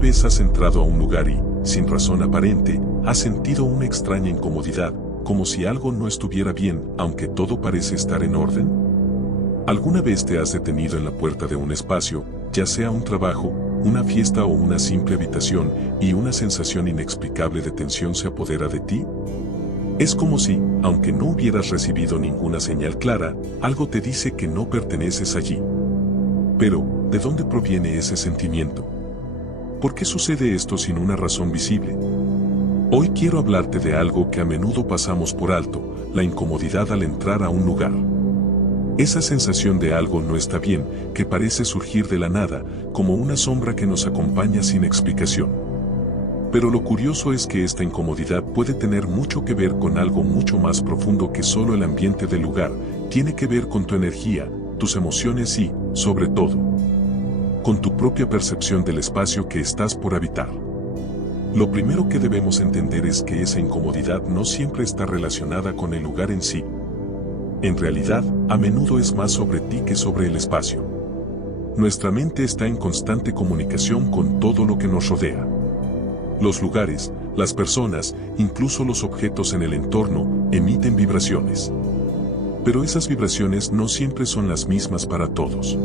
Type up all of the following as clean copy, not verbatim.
vez has entrado a un lugar y, sin razón aparente, has sentido una extraña incomodidad, como si algo no estuviera bien, aunque todo parece estar en orden? ¿Alguna vez te has detenido en la puerta de un espacio, ya sea un trabajo, una fiesta o una simple habitación, y una sensación inexplicable de tensión se apodera de ti? Es como si, aunque no hubieras recibido ninguna señal clara, algo te dice que no perteneces allí. Pero, ¿de dónde proviene ese sentimiento? ¿Por qué sucede esto sin una razón visible? Hoy quiero hablarte de algo que a menudo pasamos por alto, la incomodidad al entrar a un lugar. Esa sensación de algo no está bien, que parece surgir de la nada, como una sombra que nos acompaña sin explicación. Pero lo curioso es que esta incomodidad puede tener mucho que ver con algo mucho más profundo que solo el ambiente del lugar, tiene que ver con tu energía, tus emociones y, sobre todo, con tu propia percepción del espacio que estás por habitar. Lo primero que debemos entender es que esa incomodidad no siempre está relacionada con el lugar en sí. En realidad, a menudo es más sobre ti que sobre el espacio. Nuestra mente está en constante comunicación con todo lo que nos rodea. Los lugares, las personas, incluso los objetos en el entorno, emiten vibraciones. Pero esas vibraciones no siempre son las mismas para todos.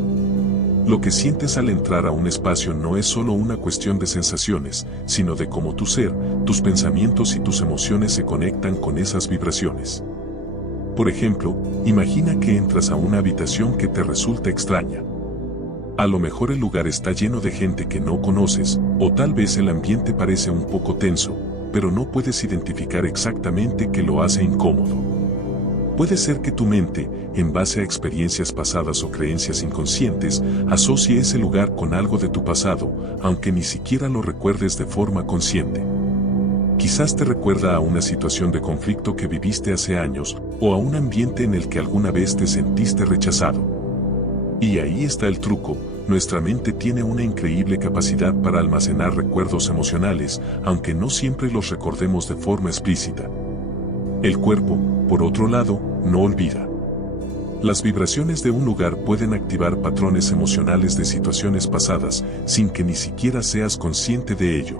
Lo que sientes al entrar a un espacio no es solo una cuestión de sensaciones, sino de cómo tu ser, tus pensamientos y tus emociones se conectan con esas vibraciones. Por ejemplo, imagina que entras a una habitación que te resulta extraña. A lo mejor el lugar está lleno de gente que no conoces, o tal vez el ambiente parece un poco tenso, pero no puedes identificar exactamente qué lo hace incómodo. Puede ser que tu mente, en base a experiencias pasadas o creencias inconscientes, asocie ese lugar con algo de tu pasado, aunque ni siquiera lo recuerdes de forma consciente. Quizás te recuerda a una situación de conflicto que viviste hace años, o a un ambiente en el que alguna vez te sentiste rechazado. Y ahí está el truco, nuestra mente tiene una increíble capacidad para almacenar recuerdos emocionales, aunque no siempre los recordemos de forma explícita. El cuerpo, por otro lado, no olvida. Las vibraciones de un lugar pueden activar patrones emocionales de situaciones pasadas, sin que ni siquiera seas consciente de ello.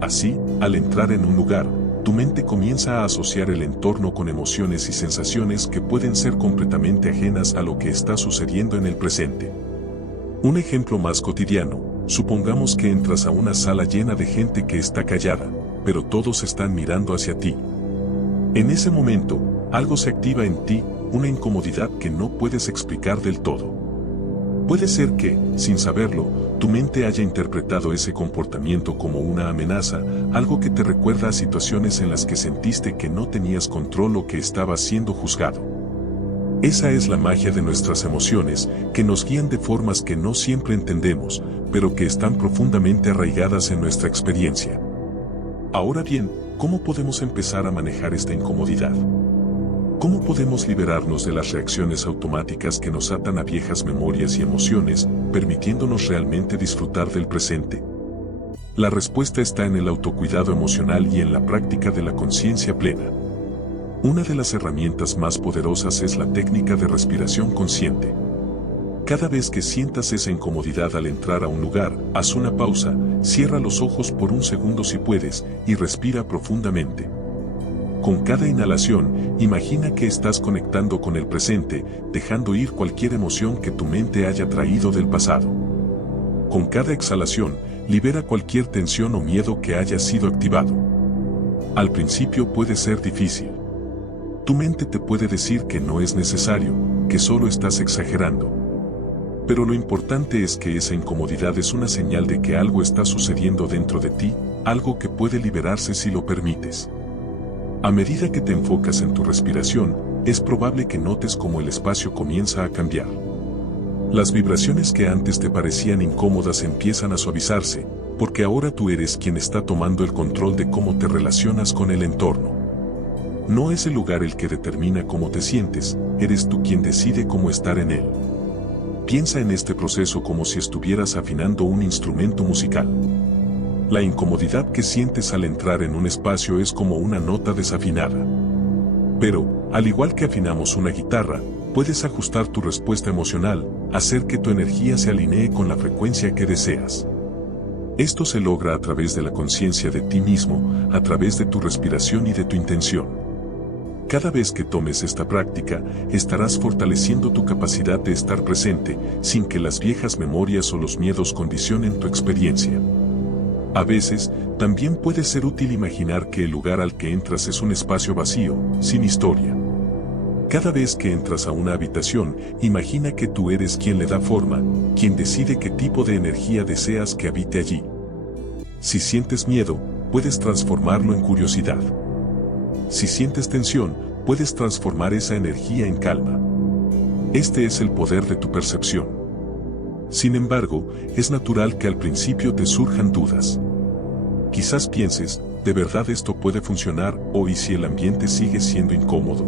Así, al entrar en un lugar, tu mente comienza a asociar el entorno con emociones y sensaciones que pueden ser completamente ajenas a lo que está sucediendo en el presente. Un ejemplo más cotidiano, supongamos que entras a una sala llena de gente que está callada, pero todos están mirando hacia ti. En ese momento, algo se activa en ti, una incomodidad que no puedes explicar del todo. Puede ser que, sin saberlo, tu mente haya interpretado ese comportamiento como una amenaza, algo que te recuerda a situaciones en las que sentiste que no tenías control o que estabas siendo juzgado. Esa es la magia de nuestras emociones, que nos guían de formas que no siempre entendemos, pero que están profundamente arraigadas en nuestra experiencia. Ahora bien, ¿cómo podemos empezar a manejar esta incomodidad? ¿Cómo podemos liberarnos de las reacciones automáticas que nos atan a viejas memorias y emociones, permitiéndonos realmente disfrutar del presente? La respuesta está en el autocuidado emocional y en la práctica de la conciencia plena. Una de las herramientas más poderosas es la técnica de respiración consciente. Cada vez que sientas esa incomodidad al entrar a un lugar, haz una pausa, cierra los ojos por un segundo si puedes, y respira profundamente. Con cada inhalación, imagina que estás conectando con el presente, dejando ir cualquier emoción que tu mente haya traído del pasado. Con cada exhalación, libera cualquier tensión o miedo que haya sido activado. Al principio puede ser difícil. Tu mente te puede decir que no es necesario, que solo estás exagerando. Pero lo importante es que esa incomodidad es una señal de que algo está sucediendo dentro de ti, algo que puede liberarse si lo permites. A medida que te enfocas en tu respiración, es probable que notes cómo el espacio comienza a cambiar. Las vibraciones que antes te parecían incómodas empiezan a suavizarse, porque ahora tú eres quien está tomando el control de cómo te relacionas con el entorno. No es el lugar el que determina cómo te sientes, eres tú quien decide cómo estar en él. Piensa en este proceso como si estuvieras afinando un instrumento musical. La incomodidad que sientes al entrar en un espacio es como una nota desafinada. Pero, al igual que afinamos una guitarra, puedes ajustar tu respuesta emocional, hacer que tu energía se alinee con la frecuencia que deseas. Esto se logra a través de la conciencia de ti mismo, a través de tu respiración y de tu intención. Cada vez que tomes esta práctica, estarás fortaleciendo tu capacidad de estar presente, sin que las viejas memorias o los miedos condicionen tu experiencia. A veces, también puede ser útil imaginar que el lugar al que entras es un espacio vacío, sin historia. Cada vez que entras a una habitación, imagina que tú eres quien le da forma, quien decide qué tipo de energía deseas que habite allí. Si sientes miedo, puedes transformarlo en curiosidad. Si sientes tensión, puedes transformar esa energía en calma. Este es el poder de tu percepción. Sin embargo, es natural que al principio te surjan dudas. Quizás pienses, ¿de verdad esto puede funcionar o y si el ambiente sigue siendo incómodo?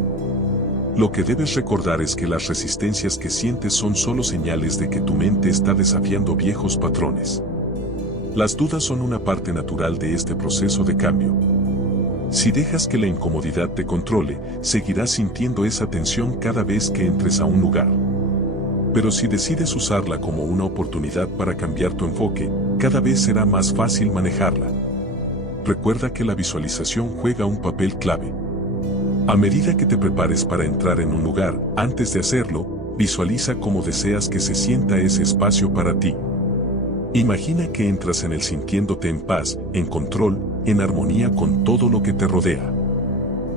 Lo que debes recordar es que las resistencias que sientes son solo señales de que tu mente está desafiando viejos patrones. Las dudas son una parte natural de este proceso de cambio. Si dejas que la incomodidad te controle, seguirás sintiendo esa tensión cada vez que entres a un lugar. Pero si decides usarla como una oportunidad para cambiar tu enfoque, cada vez será más fácil manejarla. Recuerda que la visualización juega un papel clave. A medida que te prepares para entrar en un lugar, antes de hacerlo, visualiza cómo deseas que se sienta ese espacio para ti. Imagina que entras en él sintiéndote en paz, en control, en armonía con todo lo que te rodea.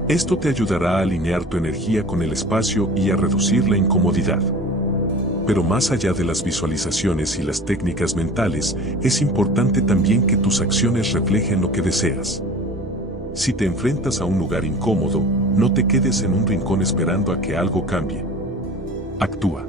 Esto te ayudará a alinear tu energía con el espacio y a reducir la incomodidad. Pero más allá de las visualizaciones y las técnicas mentales, es importante también que tus acciones reflejen lo que deseas. Si te enfrentas a un lugar incómodo, no te quedes en un rincón esperando a que algo cambie. Actúa.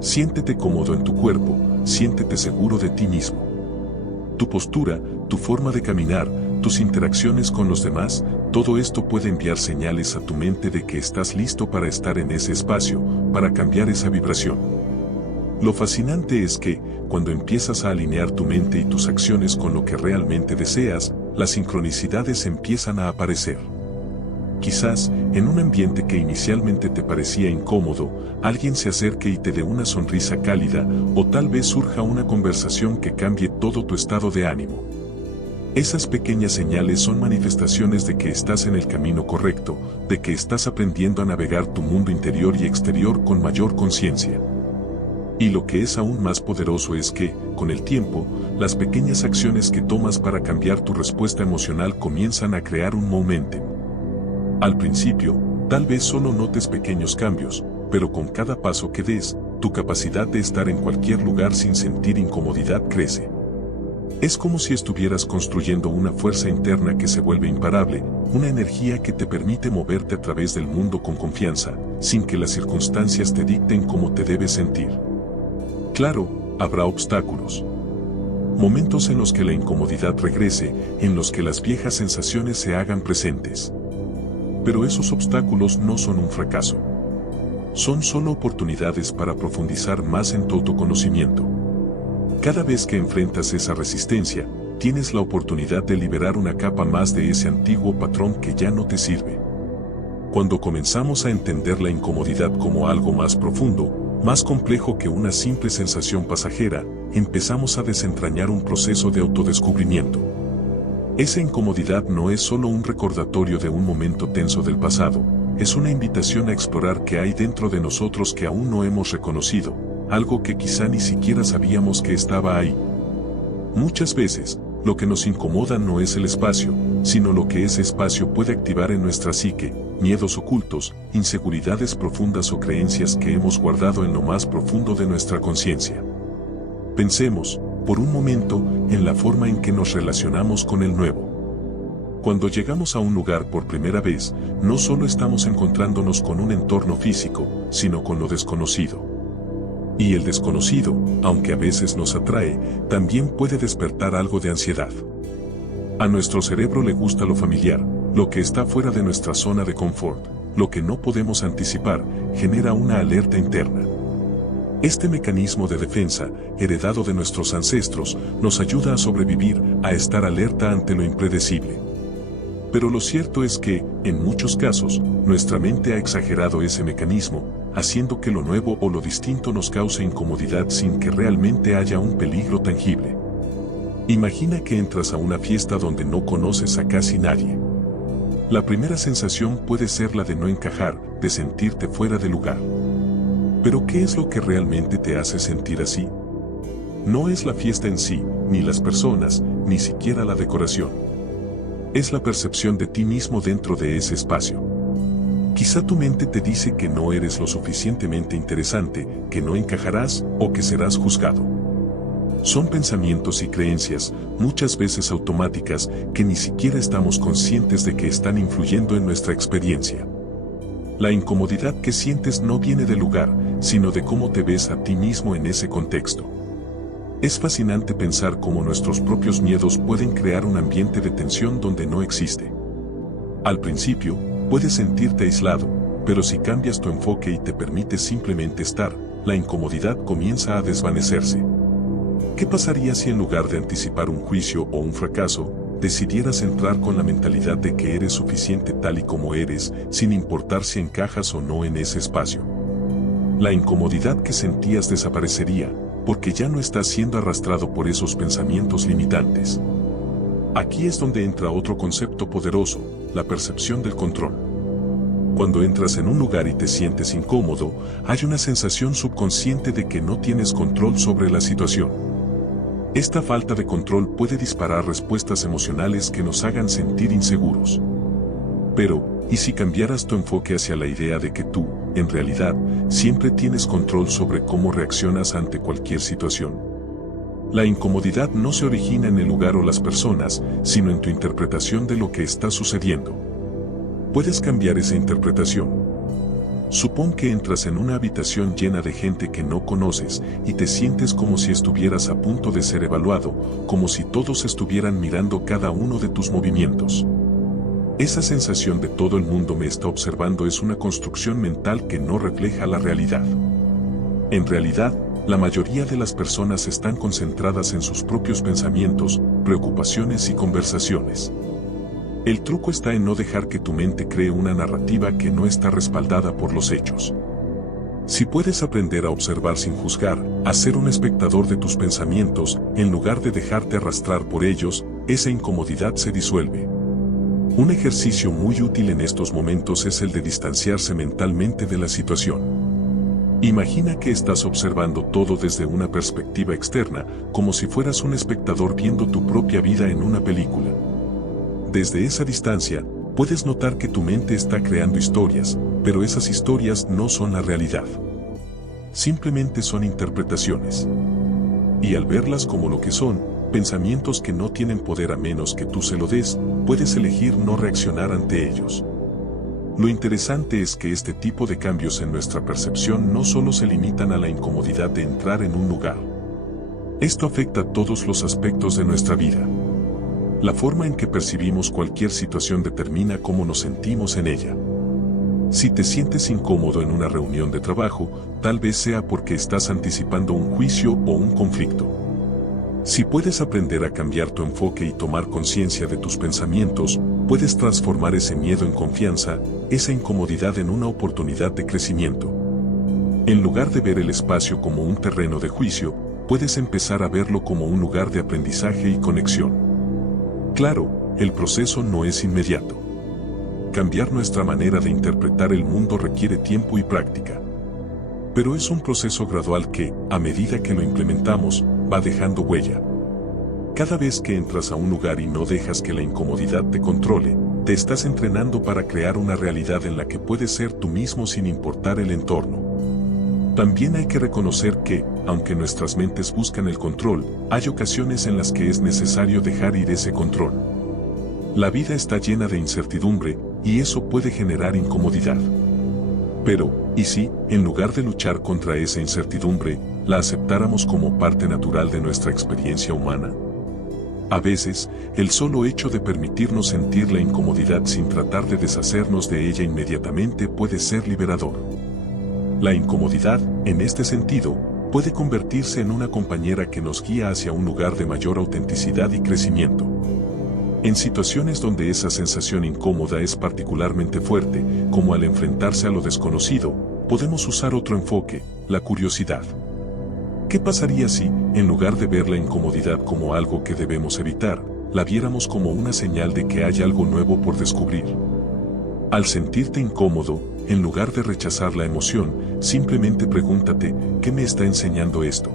Siéntete cómodo en tu cuerpo, siéntete seguro de ti mismo. Tu postura, tu forma de caminar, tus interacciones con los demás, todo esto puede enviar señales a tu mente de que estás listo para estar en ese espacio, para cambiar esa vibración. Lo fascinante es que, cuando empiezas a alinear tu mente y tus acciones con lo que realmente deseas, las sincronicidades empiezan a aparecer. Quizás, en un ambiente que inicialmente te parecía incómodo, alguien se acerque y te dé una sonrisa cálida, o tal vez surja una conversación que cambie todo tu estado de ánimo. Esas pequeñas señales son manifestaciones de que estás en el camino correcto, de que estás aprendiendo a navegar tu mundo interior y exterior con mayor conciencia. Y lo que es aún más poderoso es que, con el tiempo, las pequeñas acciones que tomas para cambiar tu respuesta emocional comienzan a crear un momentum. Al principio, tal vez solo notes pequeños cambios, pero con cada paso que des, tu capacidad de estar en cualquier lugar sin sentir incomodidad crece. Es como si estuvieras construyendo una fuerza interna que se vuelve imparable, una energía que te permite moverte a través del mundo con confianza, sin que las circunstancias te dicten cómo te debes sentir. Claro, habrá obstáculos. Momentos en los que la incomodidad regrese, en los que las viejas sensaciones se hagan presentes. Pero esos obstáculos no son un fracaso. Son solo oportunidades para profundizar más en tu autoconocimiento. Cada vez que enfrentas esa resistencia, tienes la oportunidad de liberar una capa más de ese antiguo patrón que ya no te sirve. Cuando comenzamos a entender la incomodidad como algo más profundo, más complejo que una simple sensación pasajera, empezamos a desentrañar un proceso de autodescubrimiento. Esa incomodidad no es solo un recordatorio de un momento tenso del pasado, es una invitación a explorar qué hay dentro de nosotros que aún no hemos reconocido, algo que quizá ni siquiera sabíamos que estaba ahí. Muchas veces, lo que nos incomoda no es el espacio, sino lo que ese espacio puede activar en nuestra psique, miedos ocultos, inseguridades profundas o creencias que hemos guardado en lo más profundo de nuestra conciencia. Pensemos, por un momento, en la forma en que nos relacionamos con el nuevo. Cuando llegamos a un lugar por primera vez, no solo estamos encontrándonos con un entorno físico, sino con lo desconocido. Y el desconocido, aunque a veces nos atrae, también puede despertar algo de ansiedad. A nuestro cerebro le gusta lo familiar, lo que está fuera de nuestra zona de confort, lo que no podemos anticipar, genera una alerta interna. Este mecanismo de defensa, heredado de nuestros ancestros, nos ayuda a sobrevivir, a estar alerta ante lo impredecible. Pero lo cierto es que, en muchos casos, nuestra mente ha exagerado ese mecanismo, haciendo que lo nuevo o lo distinto nos cause incomodidad sin que realmente haya un peligro tangible. Imagina que entras a una fiesta donde no conoces a casi nadie. La primera sensación puede ser la de no encajar, de sentirte fuera de lugar. Pero ¿qué es lo que realmente te hace sentir así? No es la fiesta en sí, ni las personas, ni siquiera la decoración. Es la percepción de ti mismo dentro de ese espacio. Quizá tu mente te dice que no eres lo suficientemente interesante, que no encajarás o que serás juzgado. Son pensamientos y creencias, muchas veces automáticas, que ni siquiera estamos conscientes de que están influyendo en nuestra experiencia. La incomodidad que sientes no viene del lugar, sino de cómo te ves a ti mismo en ese contexto. Es fascinante pensar cómo nuestros propios miedos pueden crear un ambiente de tensión donde no existe. Al principio, puedes sentirte aislado, pero si cambias tu enfoque y te permites simplemente estar, la incomodidad comienza a desvanecerse. ¿Qué pasaría si en lugar de anticipar un juicio o un fracaso, decidieras entrar con la mentalidad de que eres suficiente tal y como eres, sin importar si encajas o no en ese espacio? La incomodidad que sentías desaparecería, porque ya no estás siendo arrastrado por esos pensamientos limitantes. Aquí es donde entra otro concepto poderoso, la percepción del control. Cuando entras en un lugar y te sientes incómodo, hay una sensación subconsciente de que no tienes control sobre la situación. Esta falta de control puede disparar respuestas emocionales que nos hagan sentir inseguros. Pero, ¿y si cambiaras tu enfoque hacia la idea de que tú, en realidad, siempre tienes control sobre cómo reaccionas ante cualquier situación? La incomodidad no se origina en el lugar o las personas, sino en tu interpretación de lo que está sucediendo. Puedes cambiar esa interpretación. Supón que entras en una habitación llena de gente que no conoces y te sientes como si estuvieras a punto de ser evaluado, como si todos estuvieran mirando cada uno de tus movimientos. Esa sensación de todo el mundo me está observando es una construcción mental que no refleja la realidad. En realidad, la mayoría de las personas están concentradas en sus propios pensamientos, preocupaciones y conversaciones. El truco está en no dejar que tu mente cree una narrativa que no está respaldada por los hechos. Si puedes aprender a observar sin juzgar, a ser un espectador de tus pensamientos, en lugar de dejarte arrastrar por ellos, esa incomodidad se disuelve. Un ejercicio muy útil en estos momentos es el de distanciarse mentalmente de la situación. Imagina que estás observando todo desde una perspectiva externa, como si fueras un espectador viendo tu propia vida en una película. Desde esa distancia, puedes notar que tu mente está creando historias, pero esas historias no son la realidad. Simplemente son interpretaciones. Y al verlas como lo que son, pensamientos que no tienen poder a menos que tú se lo des, puedes elegir no reaccionar ante ellos. Lo interesante es que este tipo de cambios en nuestra percepción no solo se limitan a la incomodidad de entrar en un lugar. Esto afecta a todos los aspectos de nuestra vida. La forma en que percibimos cualquier situación determina cómo nos sentimos en ella. Si te sientes incómodo en una reunión de trabajo, tal vez sea porque estás anticipando un juicio o un conflicto. Si puedes aprender a cambiar tu enfoque y tomar conciencia de tus pensamientos, puedes transformar ese miedo en confianza, esa incomodidad en una oportunidad de crecimiento. En lugar de ver el espacio como un terreno de juicio, puedes empezar a verlo como un lugar de aprendizaje y conexión. Claro, el proceso no es inmediato. Cambiar nuestra manera de interpretar el mundo requiere tiempo y práctica. Pero es un proceso gradual que, a medida que lo implementamos, va dejando huella. Cada vez que entras a un lugar y no dejas que la incomodidad te controle, te estás entrenando para crear una realidad en la que puedes ser tú mismo sin importar el entorno. También hay que reconocer que, aunque nuestras mentes buscan el control, hay ocasiones en las que es necesario dejar ir ese control. La vida está llena de incertidumbre, y eso puede generar incomodidad. Pero, ¿y si, en lugar de luchar contra esa incertidumbre, la aceptáramos como parte natural de nuestra experiencia humana? A veces, el solo hecho de permitirnos sentir la incomodidad sin tratar de deshacernos de ella inmediatamente puede ser liberador. La incomodidad, en este sentido, puede convertirse en una compañera que nos guía hacia un lugar de mayor autenticidad y crecimiento. En situaciones donde esa sensación incómoda es particularmente fuerte, como al enfrentarse a lo desconocido, podemos usar otro enfoque, la curiosidad. ¿Qué pasaría si, en lugar de ver la incomodidad como algo que debemos evitar, la viéramos como una señal de que hay algo nuevo por descubrir? Al sentirte incómodo, en lugar de rechazar la emoción, simplemente pregúntate, ¿qué me está enseñando esto?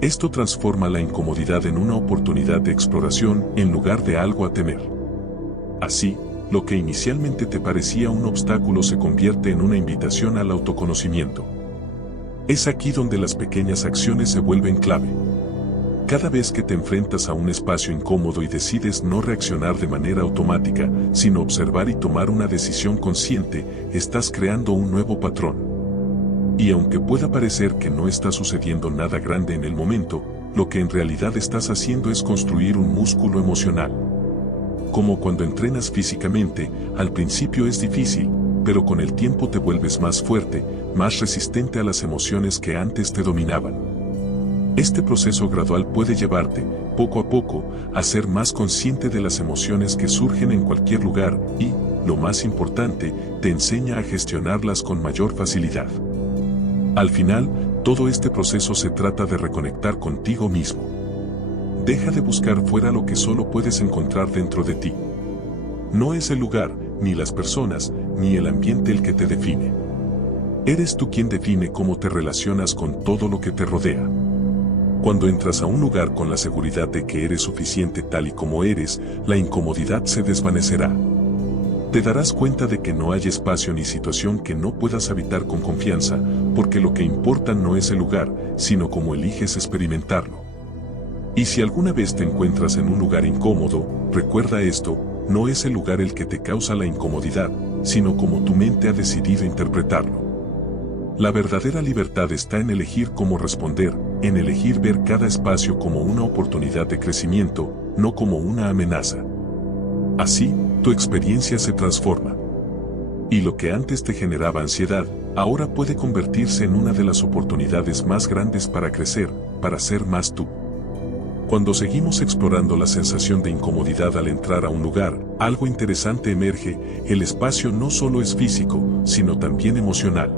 Esto transforma la incomodidad en una oportunidad de exploración en lugar de algo a temer. Así, lo que inicialmente te parecía un obstáculo se convierte en una invitación al autoconocimiento. Es aquí donde las pequeñas acciones se vuelven clave. Cada vez que te enfrentas a un espacio incómodo y decides no reaccionar de manera automática, sino observar y tomar una decisión consciente, estás creando un nuevo patrón. Y aunque pueda parecer que no está sucediendo nada grande en el momento, lo que en realidad estás haciendo es construir un músculo emocional. Como cuando entrenas físicamente, al principio es difícil, pero con el tiempo te vuelves más fuerte, más resistente a las emociones que antes te dominaban. Este proceso gradual puede llevarte, poco a poco, a ser más consciente de las emociones que surgen en cualquier lugar y, lo más importante, te enseña a gestionarlas con mayor facilidad. Al final, todo este proceso se trata de reconectar contigo mismo. Deja de buscar fuera lo que solo puedes encontrar dentro de ti. No es el lugar, ni las personas, ni el ambiente el que te define. Eres tú quien define cómo te relacionas con todo lo que te rodea. Cuando entras a un lugar con la seguridad de que eres suficiente tal y como eres, la incomodidad se desvanecerá. Te darás cuenta de que no hay espacio ni situación que no puedas habitar con confianza, porque lo que importa no es el lugar, sino cómo eliges experimentarlo. Y si alguna vez te encuentras en un lugar incómodo, recuerda esto, no es el lugar el que te causa la incomodidad, sino cómo tu mente ha decidido interpretarlo. La verdadera libertad está en elegir cómo responder, en elegir ver cada espacio como una oportunidad de crecimiento, no como una amenaza. Así, tu experiencia se transforma. Y lo que antes te generaba ansiedad, ahora puede convertirse en una de las oportunidades más grandes para crecer, para ser más tú. Cuando seguimos explorando la sensación de incomodidad al entrar a un lugar, algo interesante emerge. El espacio no solo es físico, sino también emocional.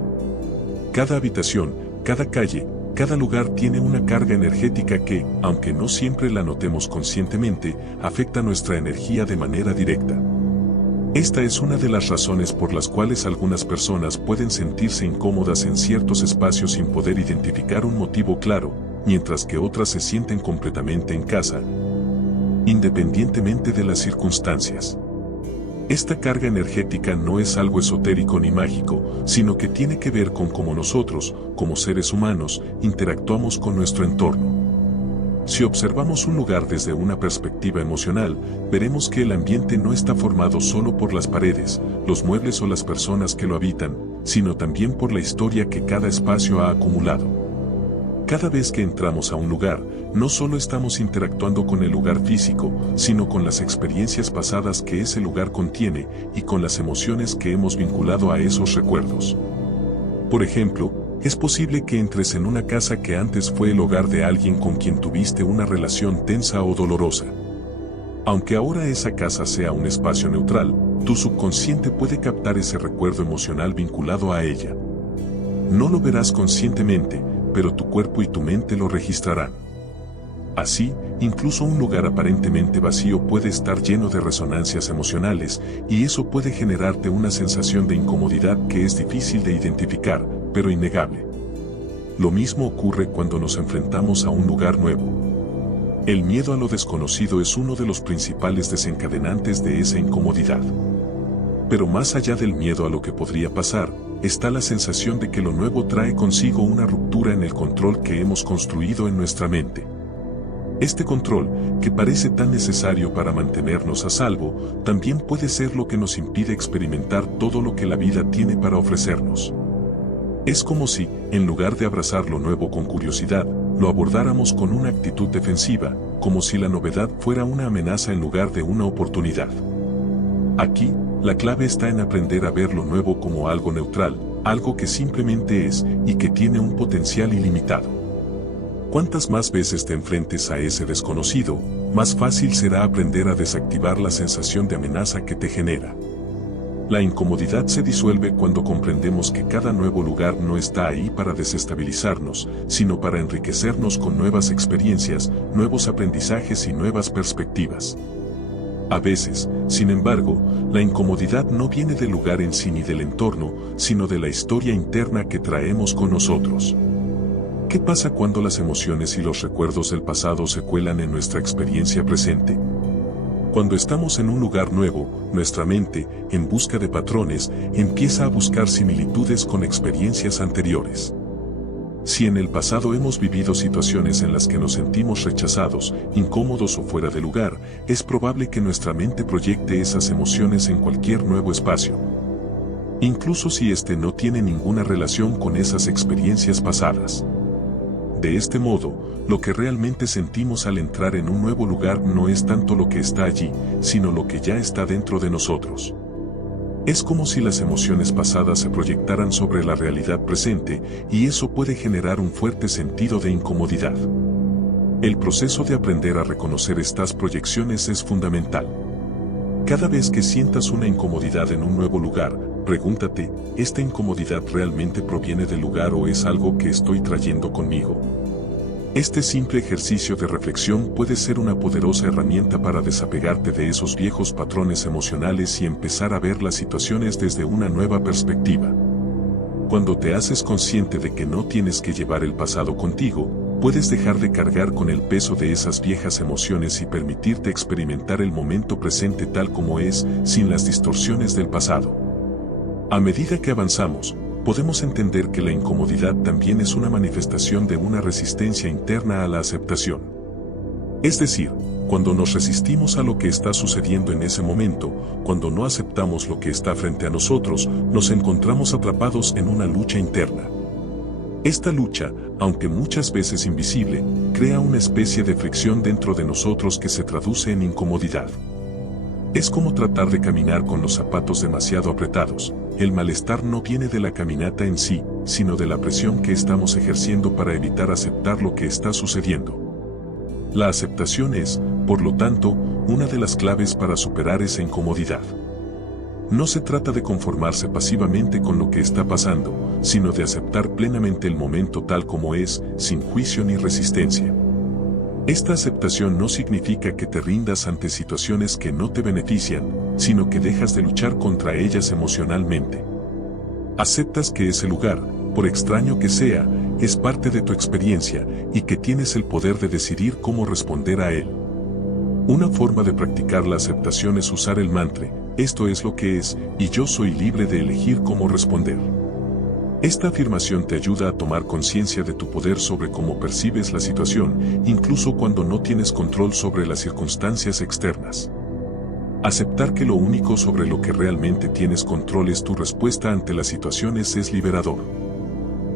Cada habitación, cada calle, cada lugar tiene una carga energética que, aunque no siempre la notemos conscientemente, afecta nuestra energía de manera directa. Esta es una de las razones por las cuales algunas personas pueden sentirse incómodas en ciertos espacios sin poder identificar un motivo claro, mientras que otras se sienten completamente en casa, independientemente de las circunstancias. Esta carga energética no es algo esotérico ni mágico, sino que tiene que ver con cómo nosotros, como seres humanos, interactuamos con nuestro entorno. Si observamos un lugar desde una perspectiva emocional, veremos que el ambiente no está formado solo por las paredes, los muebles o las personas que lo habitan, sino también por la historia que cada espacio ha acumulado. Cada vez que entramos a un lugar, no solo estamos interactuando con el lugar físico, sino con las experiencias pasadas que ese lugar contiene y con las emociones que hemos vinculado a esos recuerdos. Por ejemplo, es posible que entres en una casa que antes fue el hogar de alguien con quien tuviste una relación tensa o dolorosa. Aunque ahora esa casa sea un espacio neutral, tu subconsciente puede captar ese recuerdo emocional vinculado a ella. No lo verás conscientemente, pero tu cuerpo y tu mente lo registrarán. Así, incluso un lugar aparentemente vacío puede estar lleno de resonancias emocionales, y eso puede generarte una sensación de incomodidad que es difícil de identificar, pero innegable. Lo mismo ocurre cuando nos enfrentamos a un lugar nuevo. El miedo a lo desconocido es uno de los principales desencadenantes de esa incomodidad. Pero más allá del miedo a lo que podría pasar, está la sensación de que lo nuevo trae consigo una ruptura en el control que hemos construido en nuestra mente. Este control, que parece tan necesario para mantenernos a salvo, también puede ser lo que nos impide experimentar todo lo que la vida tiene para ofrecernos. Es como si, en lugar de abrazar lo nuevo con curiosidad, lo abordáramos con una actitud defensiva, como si la novedad fuera una amenaza en lugar de una oportunidad. Aquí, la clave está en aprender a ver lo nuevo como algo neutral, algo que simplemente es y que tiene un potencial ilimitado. Cuantas más veces te enfrentes a ese desconocido, más fácil será aprender a desactivar la sensación de amenaza que te genera. La incomodidad se disuelve cuando comprendemos que cada nuevo lugar no está ahí para desestabilizarnos, sino para enriquecernos con nuevas experiencias, nuevos aprendizajes y nuevas perspectivas. A veces, sin embargo, la incomodidad no viene del lugar en sí ni del entorno, sino de la historia interna que traemos con nosotros. ¿Qué pasa cuando las emociones y los recuerdos del pasado se cuelan en nuestra experiencia presente? Cuando estamos en un lugar nuevo, nuestra mente, en busca de patrones, empieza a buscar similitudes con experiencias anteriores. Si en el pasado hemos vivido situaciones en las que nos sentimos rechazados, incómodos o fuera de lugar, es probable que nuestra mente proyecte esas emociones en cualquier nuevo espacio. Incluso si este no tiene ninguna relación con esas experiencias pasadas. De este modo, lo que realmente sentimos al entrar en un nuevo lugar no es tanto lo que está allí, sino lo que ya está dentro de nosotros. Es como si las emociones pasadas se proyectaran sobre la realidad presente, y eso puede generar un fuerte sentido de incomodidad. El proceso de aprender a reconocer estas proyecciones es fundamental. Cada vez que sientas una incomodidad en un nuevo lugar, pregúntate, ¿esta incomodidad realmente proviene del lugar o es algo que estoy trayendo conmigo? Este simple ejercicio de reflexión puede ser una poderosa herramienta para desapegarte de esos viejos patrones emocionales y empezar a ver las situaciones desde una nueva perspectiva. Cuando te haces consciente de que no tienes que llevar el pasado contigo, puedes dejar de cargar con el peso de esas viejas emociones y permitirte experimentar el momento presente tal como es, sin las distorsiones del pasado. A medida que avanzamos, podemos entender que la incomodidad también es una manifestación de una resistencia interna a la aceptación. Es decir, cuando nos resistimos a lo que está sucediendo en ese momento, cuando no aceptamos lo que está frente a nosotros, nos encontramos atrapados en una lucha interna. Esta lucha, aunque muchas veces invisible, crea una especie de fricción dentro de nosotros que se traduce en incomodidad. Es como tratar de caminar con los zapatos demasiado apretados. El malestar no viene de la caminata en sí, sino de la presión que estamos ejerciendo para evitar aceptar lo que está sucediendo. La aceptación es, por lo tanto, una de las claves para superar esa incomodidad. No se trata de conformarse pasivamente con lo que está pasando, sino de aceptar plenamente el momento tal como es, sin juicio ni resistencia. Esta aceptación no significa que te rindas ante situaciones que no te benefician, sino que dejas de luchar contra ellas emocionalmente. Aceptas que ese lugar, por extraño que sea, es parte de tu experiencia y que tienes el poder de decidir cómo responder a él. Una forma de practicar la aceptación es usar el mantra, esto es lo que es, y yo soy libre de elegir cómo responder. Esta afirmación te ayuda a tomar conciencia de tu poder sobre cómo percibes la situación, incluso cuando no tienes control sobre las circunstancias externas. Aceptar que lo único sobre lo que realmente tienes control es tu respuesta ante las situaciones es liberador.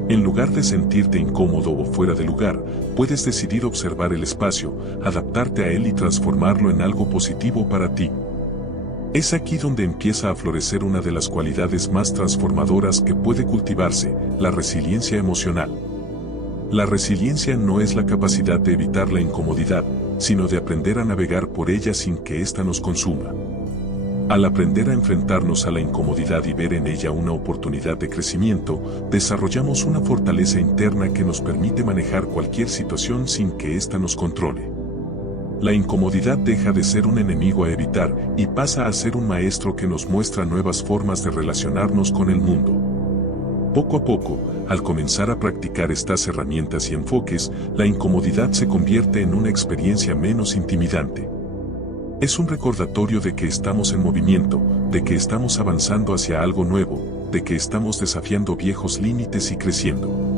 En lugar de sentirte incómodo o fuera de lugar, puedes decidir observar el espacio, adaptarte a él y transformarlo en algo positivo para ti. Es aquí donde empieza a florecer una de las cualidades más transformadoras que puede cultivarse, la resiliencia emocional. La resiliencia no es la capacidad de evitar la incomodidad, sino de aprender a navegar por ella sin que ésta nos consuma. Al aprender a enfrentarnos a la incomodidad y ver en ella una oportunidad de crecimiento, desarrollamos una fortaleza interna que nos permite manejar cualquier situación sin que ésta nos controle. La incomodidad deja de ser un enemigo a evitar y pasa a ser un maestro que nos muestra nuevas formas de relacionarnos con el mundo. Poco a poco, al comenzar a practicar estas herramientas y enfoques, la incomodidad se convierte en una experiencia menos intimidante. Es un recordatorio de que estamos en movimiento, de que estamos avanzando hacia algo nuevo, de que estamos desafiando viejos límites y creciendo.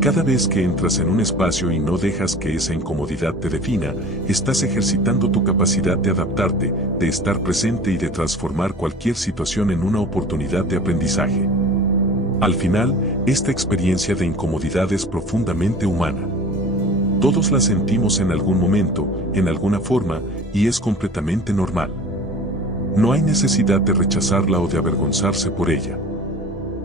Cada vez que entras en un espacio y no dejas que esa incomodidad te defina, estás ejercitando tu capacidad de adaptarte, de estar presente y de transformar cualquier situación en una oportunidad de aprendizaje. Al final, esta experiencia de incomodidad es profundamente humana. Todos la sentimos en algún momento, en alguna forma, y es completamente normal. No hay necesidad de rechazarla o de avergonzarse por ella.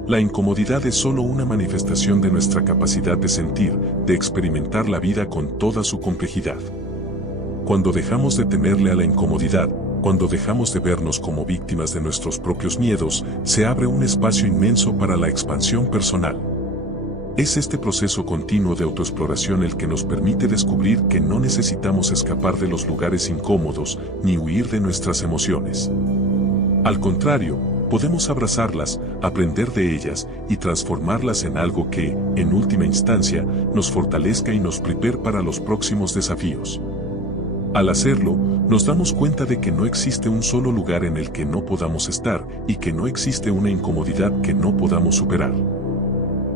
La incomodidad es solo una manifestación de nuestra capacidad de sentir, de experimentar la vida con toda su complejidad. Cuando dejamos de temerle a la incomodidad, Cuando dejamos de vernos como víctimas de nuestros propios miedos, se abre un espacio inmenso para la expansión personal. Es este proceso continuo de autoexploración el que nos permite descubrir que no necesitamos escapar de los lugares incómodos ni huir de nuestras emociones. Al contrario, podemos abrazarlas, aprender de ellas y transformarlas en algo que, en última instancia, nos fortalezca y nos prepare para los próximos desafíos. Al hacerlo, nos damos cuenta de que no existe un solo lugar en el que no podamos estar y que no existe una incomodidad que no podamos superar.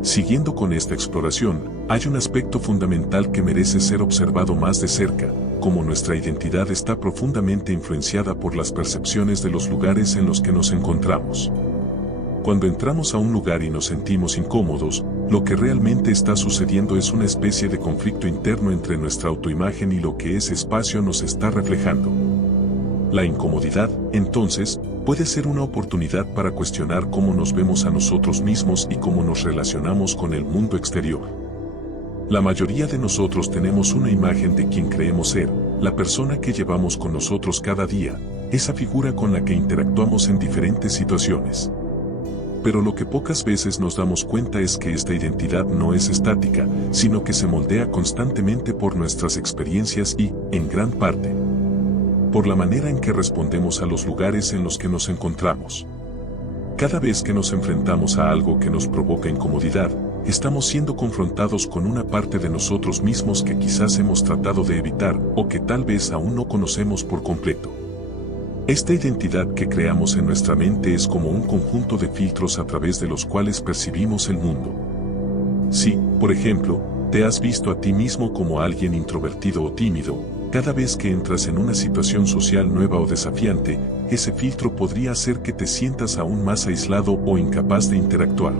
Siguiendo con esta exploración, hay un aspecto fundamental que merece ser observado más de cerca, como nuestra identidad está profundamente influenciada por las percepciones de los lugares en los que nos encontramos. Cuando entramos a un lugar y nos sentimos incómodos, lo que realmente está sucediendo es una especie de conflicto interno entre nuestra autoimagen y lo que ese espacio nos está reflejando. La incomodidad, entonces, puede ser una oportunidad para cuestionar cómo nos vemos a nosotros mismos y cómo nos relacionamos con el mundo exterior. La mayoría de nosotros tenemos una imagen de quien creemos ser, la persona que llevamos con nosotros cada día, esa figura con la que interactuamos en diferentes situaciones. Pero lo que pocas veces nos damos cuenta es que esta identidad no es estática, sino que se moldea constantemente por nuestras experiencias y, en gran parte, por la manera en que respondemos a los lugares en los que nos encontramos. Cada vez que nos enfrentamos a algo que nos provoca incomodidad, estamos siendo confrontados con una parte de nosotros mismos que quizás hemos tratado de evitar o que tal vez aún no conocemos por completo. Esta identidad que creamos en nuestra mente es como un conjunto de filtros a través de los cuales percibimos el mundo. Si, por ejemplo, te has visto a ti mismo como alguien introvertido o tímido, cada vez que entras en una situación social nueva o desafiante, ese filtro podría hacer que te sientas aún más aislado o incapaz de interactuar.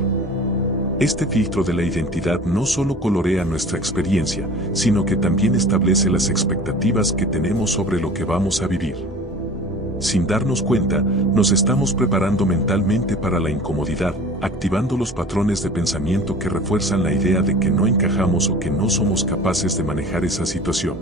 Este filtro de la identidad no solo colorea nuestra experiencia, sino que también establece las expectativas que tenemos sobre lo que vamos a vivir. Sin darnos cuenta, nos estamos preparando mentalmente para la incomodidad, activando los patrones de pensamiento que refuerzan la idea de que no encajamos o que no somos capaces de manejar esa situación.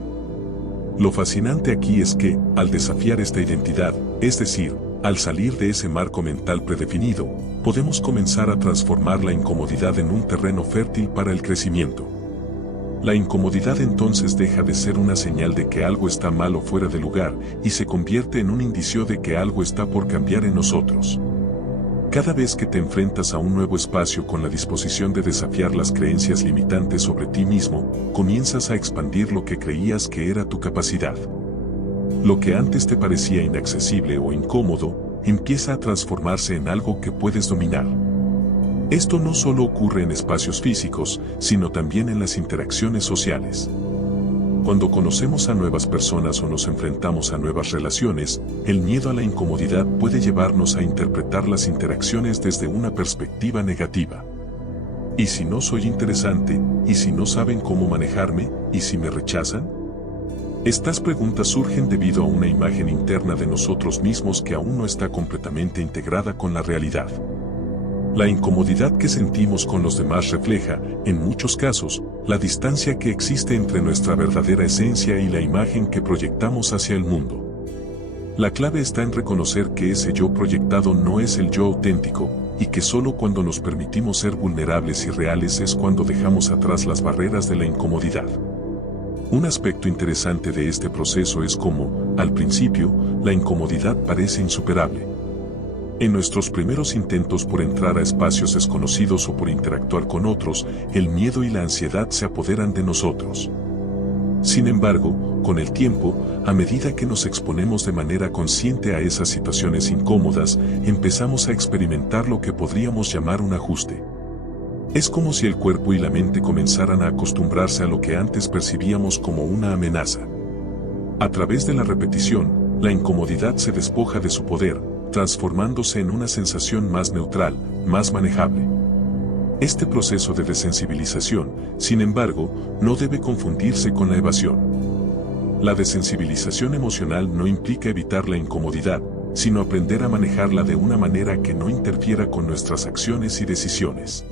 Lo fascinante aquí es que, al desafiar esta identidad, es decir, al salir de ese marco mental predefinido, podemos comenzar a transformar la incomodidad en un terreno fértil para el crecimiento. La incomodidad entonces deja de ser una señal de que algo está mal o fuera de lugar y se convierte en un indicio de que algo está por cambiar en nosotros. Cada vez que te enfrentas a un nuevo espacio con la disposición de desafiar las creencias limitantes sobre ti mismo, comienzas a expandir lo que creías que era tu capacidad. Lo que antes te parecía inaccesible o incómodo, empieza a transformarse en algo que puedes dominar. Esto no solo ocurre en espacios físicos, sino también en las interacciones sociales. Cuando conocemos a nuevas personas o nos enfrentamos a nuevas relaciones, el miedo a la incomodidad puede llevarnos a interpretar las interacciones desde una perspectiva negativa. ¿Y si no soy interesante? ¿Y si no saben cómo manejarme? ¿Y si me rechazan? Estas preguntas surgen debido a una imagen interna de nosotros mismos que aún no está completamente integrada con la realidad. La incomodidad que sentimos con los demás refleja, en muchos casos, la distancia que existe entre nuestra verdadera esencia y la imagen que proyectamos hacia el mundo. La clave está en reconocer que ese yo proyectado no es el yo auténtico, y que solo cuando nos permitimos ser vulnerables y reales es cuando dejamos atrás las barreras de la incomodidad. Un aspecto interesante de este proceso es cómo, al principio, la incomodidad parece insuperable. En nuestros primeros intentos por entrar a espacios desconocidos o por interactuar con otros, el miedo y la ansiedad se apoderan de nosotros. Sin embargo, con el tiempo, a medida que nos exponemos de manera consciente a esas situaciones incómodas, empezamos a experimentar lo que podríamos llamar un ajuste. Es como si el cuerpo y la mente comenzaran a acostumbrarse a lo que antes percibíamos como una amenaza. A través de la repetición, la incomodidad se despoja de su poder, transformándose en una sensación más neutral, más manejable. Este proceso de desensibilización, sin embargo, no debe confundirse con la evasión. La desensibilización emocional no implica evitar la incomodidad, sino aprender a manejarla de una manera que no interfiera con nuestras acciones y decisiones.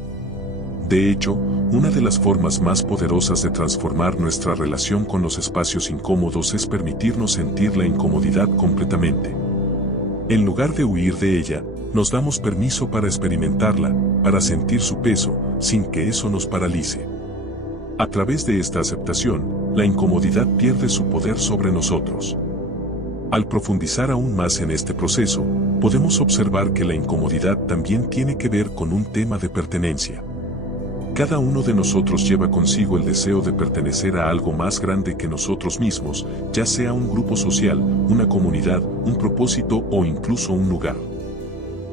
De hecho, una de las formas más poderosas de transformar nuestra relación con los espacios incómodos es permitirnos sentir la incomodidad completamente. En lugar de huir de ella, nos damos permiso para experimentarla, para sentir su peso, sin que eso nos paralice. A través de esta aceptación, la incomodidad pierde su poder sobre nosotros. Al profundizar aún más en este proceso, podemos observar que la incomodidad también tiene que ver con un tema de pertenencia. Cada uno de nosotros lleva consigo el deseo de pertenecer a algo más grande que nosotros mismos, ya sea un grupo social, una comunidad, un propósito o incluso un lugar.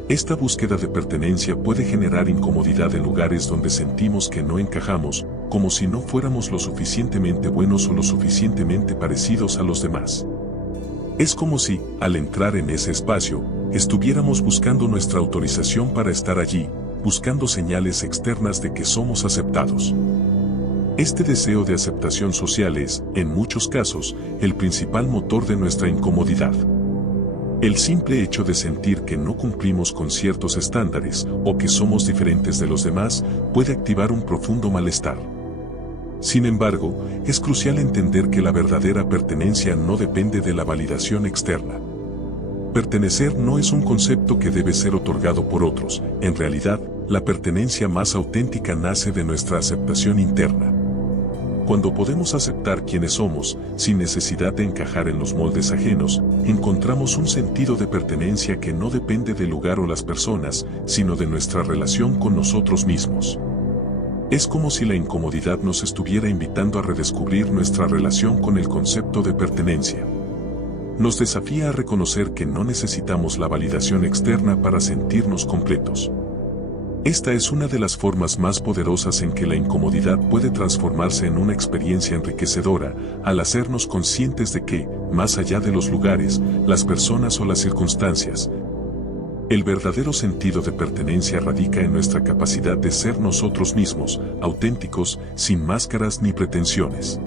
Esta búsqueda de pertenencia puede generar incomodidad en lugares donde sentimos que no encajamos, como si no fuéramos lo suficientemente buenos o lo suficientemente parecidos a los demás. Es como si, al entrar en ese espacio, estuviéramos buscando nuestra autorización para estar allí, buscando señales externas de que somos aceptados. Este deseo de aceptación social es, en muchos casos, el principal motor de nuestra incomodidad. El simple hecho de sentir que no cumplimos con ciertos estándares o que somos diferentes de los demás puede activar un profundo malestar. Sin embargo, es crucial entender que la verdadera pertenencia no depende de la validación externa. Pertenecer no es un concepto que debe ser otorgado por otros. En realidad, la pertenencia más auténtica nace de nuestra aceptación interna. Cuando podemos aceptar quiénes somos, sin necesidad de encajar en los moldes ajenos, encontramos un sentido de pertenencia que no depende del lugar o las personas, sino de nuestra relación con nosotros mismos. Es como si la incomodidad nos estuviera invitando a redescubrir nuestra relación con el concepto de pertenencia. Nos desafía a reconocer que no necesitamos la validación externa para sentirnos completos. Esta es una de las formas más poderosas en que la incomodidad puede transformarse en una experiencia enriquecedora, al hacernos conscientes de que, más allá de los lugares, las personas o las circunstancias, el verdadero sentido de pertenencia radica en nuestra capacidad de ser nosotros mismos, auténticos, sin máscaras ni pretensiones.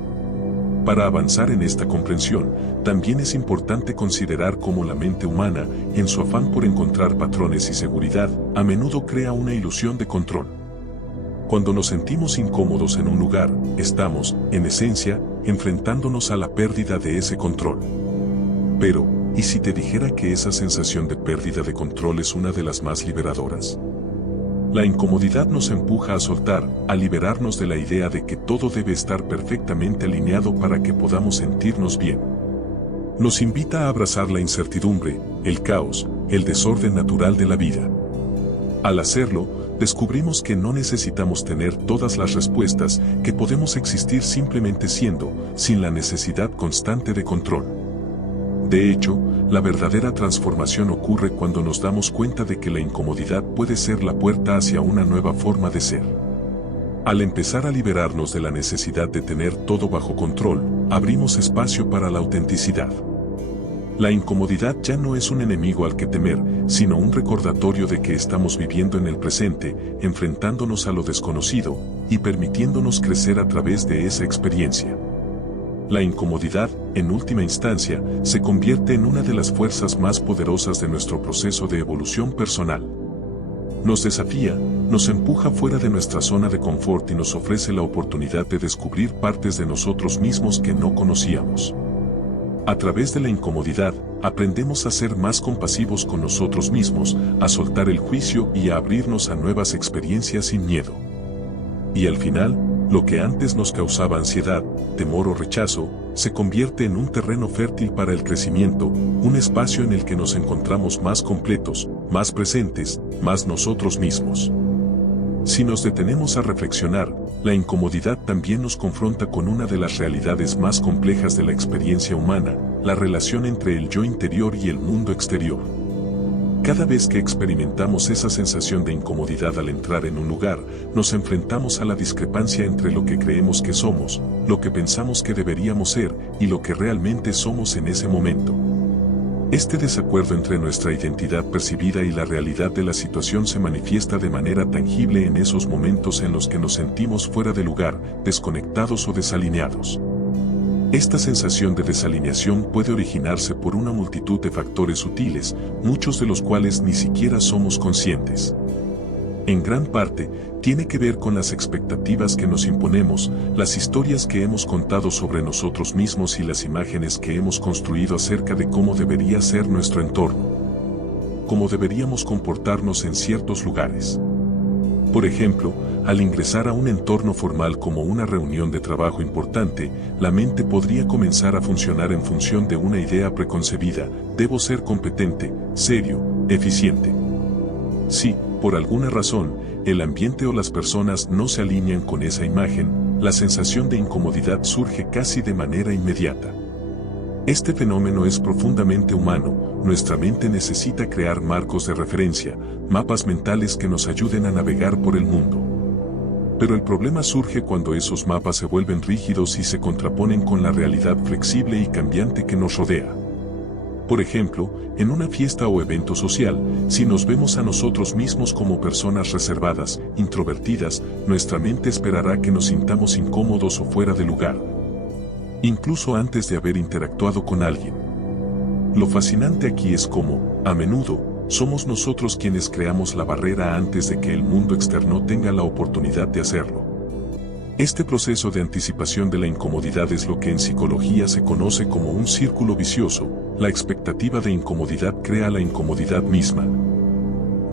Para avanzar en esta comprensión, también es importante considerar cómo la mente humana, en su afán por encontrar patrones y seguridad, a menudo crea una ilusión de control. Cuando nos sentimos incómodos en un lugar, estamos, en esencia, enfrentándonos a la pérdida de ese control. Pero, ¿y si te dijera que esa sensación de pérdida de control es una de las más liberadoras? La incomodidad nos empuja a soltar, a liberarnos de la idea de que todo debe estar perfectamente alineado para que podamos sentirnos bien. Nos invita a abrazar la incertidumbre, el caos, el desorden natural de la vida. Al hacerlo, descubrimos que no necesitamos tener todas las respuestas, que podemos existir simplemente siendo, sin la necesidad constante de control. De hecho, la verdadera transformación ocurre cuando nos damos cuenta de que la incomodidad puede ser la puerta hacia una nueva forma de ser. Al empezar a liberarnos de la necesidad de tener todo bajo control, abrimos espacio para la autenticidad. La incomodidad ya no es un enemigo al que temer, sino un recordatorio de que estamos viviendo en el presente, enfrentándonos a lo desconocido, y permitiéndonos crecer a través de esa experiencia. La incomodidad, en última instancia, se convierte en una de las fuerzas más poderosas de nuestro proceso de evolución personal. Nos desafía, nos empuja fuera de nuestra zona de confort y nos ofrece la oportunidad de descubrir partes de nosotros mismos que no conocíamos. A través de la incomodidad, aprendemos a ser más compasivos con nosotros mismos, a soltar el juicio y a abrirnos a nuevas experiencias sin miedo. Y al final, lo que antes nos causaba ansiedad, temor o rechazo, se convierte en un terreno fértil para el crecimiento, un espacio en el que nos encontramos más completos, más presentes, más nosotros mismos. Si nos detenemos a reflexionar, la incomodidad también nos confronta con una de las realidades más complejas de la experiencia humana, la relación entre el yo interior y el mundo exterior. Cada vez que experimentamos esa sensación de incomodidad al entrar en un lugar, nos enfrentamos a la discrepancia entre lo que creemos que somos, lo que pensamos que deberíamos ser, y lo que realmente somos en ese momento. Este desacuerdo entre nuestra identidad percibida y la realidad de la situación se manifiesta de manera tangible en esos momentos en los que nos sentimos fuera de lugar, desconectados o desalineados. Esta sensación de desalineación puede originarse por una multitud de factores sutiles, muchos de los cuales ni siquiera somos conscientes. En gran parte, tiene que ver con las expectativas que nos imponemos, las historias que hemos contado sobre nosotros mismos y las imágenes que hemos construido acerca de cómo debería ser nuestro entorno. cómo deberíamos comportarnos en ciertos lugares. Por ejemplo, al ingresar a un entorno formal como una reunión de trabajo importante, la mente podría comenzar a funcionar en función de una idea preconcebida: debo ser competente, serio, eficiente. Si, por alguna razón, el ambiente o las personas no se alinean con esa imagen, la sensación de incomodidad surge casi de manera inmediata. Este fenómeno es profundamente humano. Nuestra mente necesita crear marcos de referencia, mapas mentales que nos ayuden a navegar por el mundo. Pero el problema surge cuando esos mapas se vuelven rígidos y se contraponen con la realidad flexible y cambiante que nos rodea. Por ejemplo, en una fiesta o evento social, si nos vemos a nosotros mismos como personas reservadas, introvertidas, nuestra mente esperará que nos sintamos incómodos o fuera de lugar, incluso antes de haber interactuado con alguien. Lo fascinante aquí es cómo, a menudo, somos nosotros quienes creamos la barrera antes de que el mundo externo tenga la oportunidad de hacerlo. Este proceso de anticipación de la incomodidad es lo que en psicología se conoce como un círculo vicioso. La expectativa de incomodidad crea la incomodidad misma,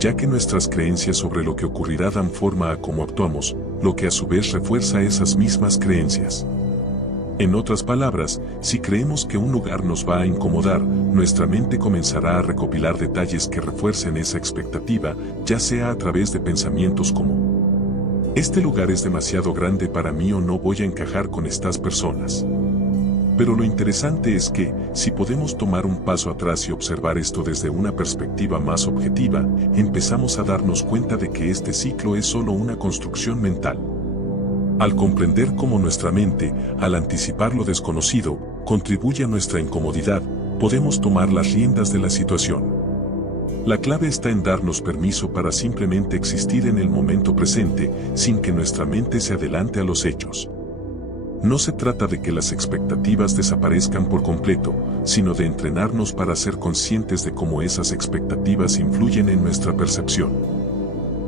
ya que nuestras creencias sobre lo que ocurrirá dan forma a cómo actuamos, lo que a su vez refuerza esas mismas creencias. En otras palabras, si creemos que un lugar nos va a incomodar, nuestra mente comenzará a recopilar detalles que refuercen esa expectativa, ya sea a través de pensamientos como: este lugar es demasiado grande para mí, o no voy a encajar con estas personas. Pero lo interesante es que, si podemos tomar un paso atrás y observar esto desde una perspectiva más objetiva, empezamos a darnos cuenta de que este ciclo es solo una construcción mental. Al comprender cómo nuestra mente, al anticipar lo desconocido, contribuye a nuestra incomodidad, podemos tomar las riendas de la situación. La clave está en darnos permiso para simplemente existir en el momento presente, sin que nuestra mente se adelante a los hechos. No se trata de que las expectativas desaparezcan por completo, sino de entrenarnos para ser conscientes de cómo esas expectativas influyen en nuestra percepción.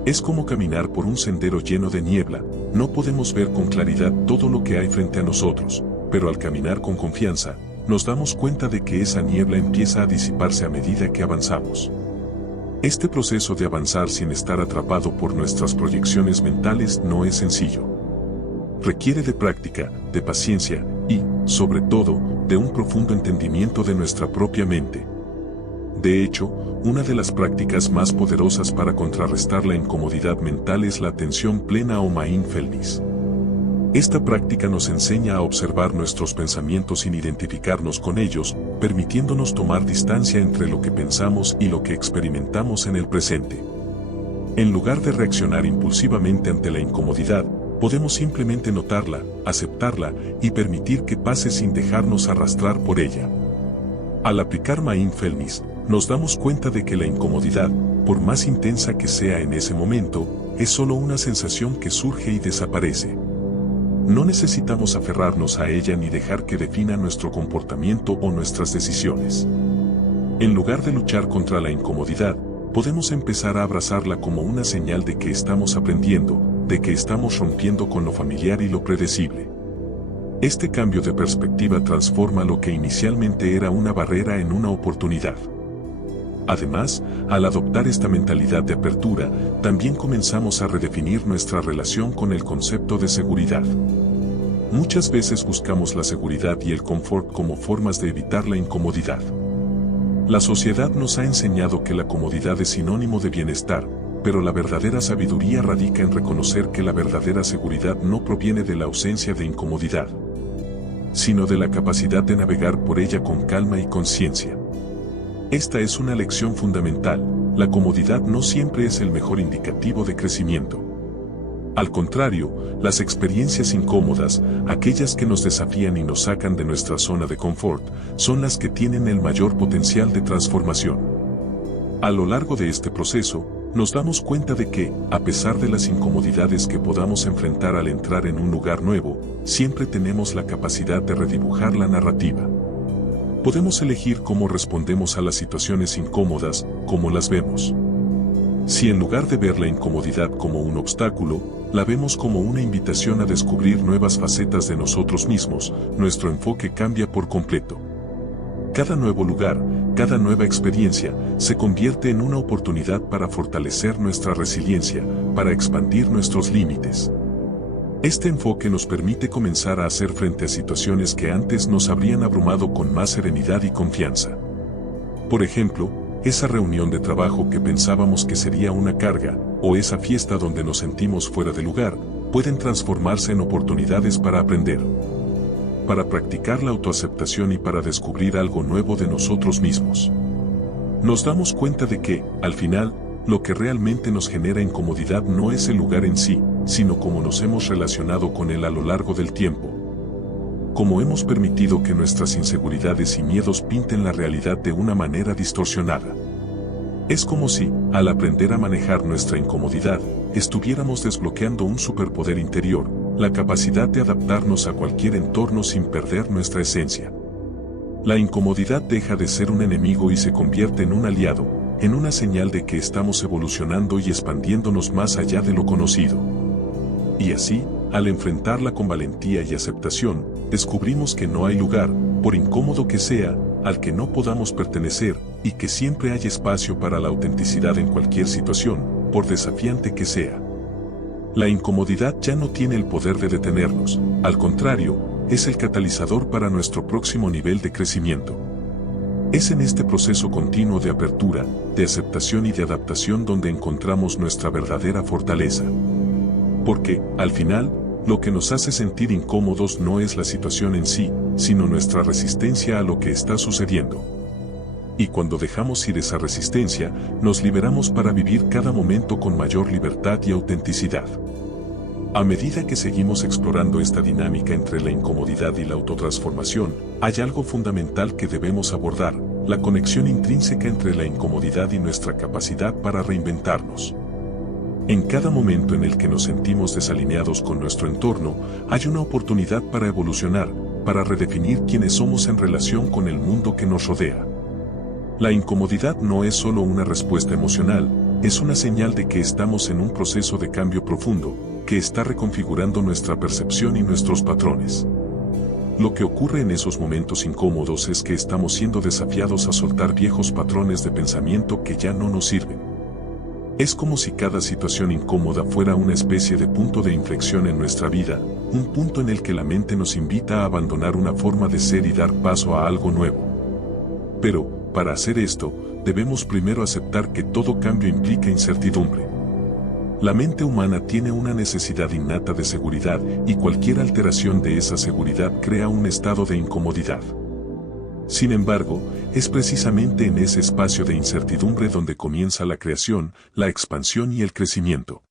Es como caminar por un sendero lleno de niebla. No podemos ver con claridad todo lo que hay frente a nosotros, pero al caminar con confianza, nos damos cuenta de que esa niebla empieza a disiparse a medida que avanzamos. Este proceso de avanzar sin estar atrapado por nuestras proyecciones mentales no es sencillo. Requiere de práctica, de paciencia y, sobre todo, de un profundo entendimiento de nuestra propia mente. De hecho, una de las prácticas más poderosas para contrarrestar la incomodidad mental es la atención plena o mindfulness. Esta práctica nos enseña a observar nuestros pensamientos sin identificarnos con ellos, permitiéndonos tomar distancia entre lo que pensamos y lo que experimentamos en el presente. En lugar de reaccionar impulsivamente ante la incomodidad, podemos simplemente notarla, aceptarla y permitir que pase sin dejarnos arrastrar por ella. Al aplicar mindfulness, nos damos cuenta de que la incomodidad, por más intensa que sea en ese momento, es solo una sensación que surge y desaparece. No necesitamos aferrarnos a ella ni dejar que defina nuestro comportamiento o nuestras decisiones. En lugar de luchar contra la incomodidad, podemos empezar a abrazarla como una señal de que estamos aprendiendo, de que estamos rompiendo con lo familiar y lo predecible. Este cambio de perspectiva transforma lo que inicialmente era una barrera en una oportunidad. Además, al adoptar esta mentalidad de apertura, también comenzamos a redefinir nuestra relación con el concepto de seguridad. Muchas veces buscamos la seguridad y el confort como formas de evitar la incomodidad. La sociedad nos ha enseñado que la comodidad es sinónimo de bienestar, pero la verdadera sabiduría radica en reconocer que la verdadera seguridad no proviene de la ausencia de incomodidad, sino de la capacidad de navegar por ella con calma y conciencia. Esta es una lección fundamental: la comodidad no siempre es el mejor indicativo de crecimiento. Al contrario, las experiencias incómodas, aquellas que nos desafían y nos sacan de nuestra zona de confort, son las que tienen el mayor potencial de transformación. A lo largo de este proceso, nos damos cuenta de que, a pesar de las incomodidades que podamos enfrentar al entrar en un lugar nuevo, siempre tenemos la capacidad de redibujar la narrativa. Podemos elegir cómo respondemos a las situaciones incómodas, cómo las vemos. Si en lugar de ver la incomodidad como un obstáculo, la vemos como una invitación a descubrir nuevas facetas de nosotros mismos, nuestro enfoque cambia por completo. Cada nuevo lugar, cada nueva experiencia se convierte en una oportunidad para fortalecer nuestra resiliencia, para expandir nuestros límites. Este enfoque nos permite comenzar a hacer frente a situaciones que antes nos habrían abrumado con más serenidad y confianza. Por ejemplo, esa reunión de trabajo que pensábamos que sería una carga, o esa fiesta donde nos sentimos fuera de lugar, pueden transformarse en oportunidades para aprender, para practicar la autoaceptación y para descubrir algo nuevo de nosotros mismos. Nos damos cuenta de que, al final, lo que realmente nos genera incomodidad no es el lugar en sí, sino cómo nos hemos relacionado con él a lo largo del tiempo. Cómo hemos permitido que nuestras inseguridades y miedos pinten la realidad de una manera distorsionada. Es como si, al aprender a manejar nuestra incomodidad, estuviéramos desbloqueando un superpoder interior, la capacidad de adaptarnos a cualquier entorno sin perder nuestra esencia. La incomodidad deja de ser un enemigo y se convierte en un aliado, en una señal de que estamos evolucionando y expandiéndonos más allá de lo conocido. Y así, al enfrentarla con valentía y aceptación, descubrimos que no hay lugar, por incómodo que sea, al que no podamos pertenecer, y que siempre hay espacio para la autenticidad en cualquier situación, por desafiante que sea. La incomodidad ya no tiene el poder de detenernos, al contrario, es el catalizador para nuestro próximo nivel de crecimiento. Es en este proceso continuo de apertura, de aceptación y de adaptación donde encontramos nuestra verdadera fortaleza. Porque, al final, lo que nos hace sentir incómodos no es la situación en sí, sino nuestra resistencia a lo que está sucediendo. Y cuando dejamos ir esa resistencia, nos liberamos para vivir cada momento con mayor libertad y autenticidad. A medida que seguimos explorando esta dinámica entre la incomodidad y la autotransformación, hay algo fundamental que debemos abordar, la conexión intrínseca entre la incomodidad y nuestra capacidad para reinventarnos. En cada momento en el que nos sentimos desalineados con nuestro entorno, hay una oportunidad para evolucionar, para redefinir quiénes somos en relación con el mundo que nos rodea. La incomodidad no es solo una respuesta emocional, es una señal de que estamos en un proceso de cambio profundo, que está reconfigurando nuestra percepción y nuestros patrones. Lo que ocurre en esos momentos incómodos es que estamos siendo desafiados a soltar viejos patrones de pensamiento que ya no nos sirven. Es como si cada situación incómoda fuera una especie de punto de inflexión en nuestra vida, un punto en el que la mente nos invita a abandonar una forma de ser y dar paso a algo nuevo. Pero, para hacer esto, debemos primero aceptar que todo cambio implica incertidumbre. La mente humana tiene una necesidad innata de seguridad y cualquier alteración de esa seguridad crea un estado de incomodidad. Sin embargo, es precisamente en ese espacio de incertidumbre donde comienza la creación, la expansión y el crecimiento.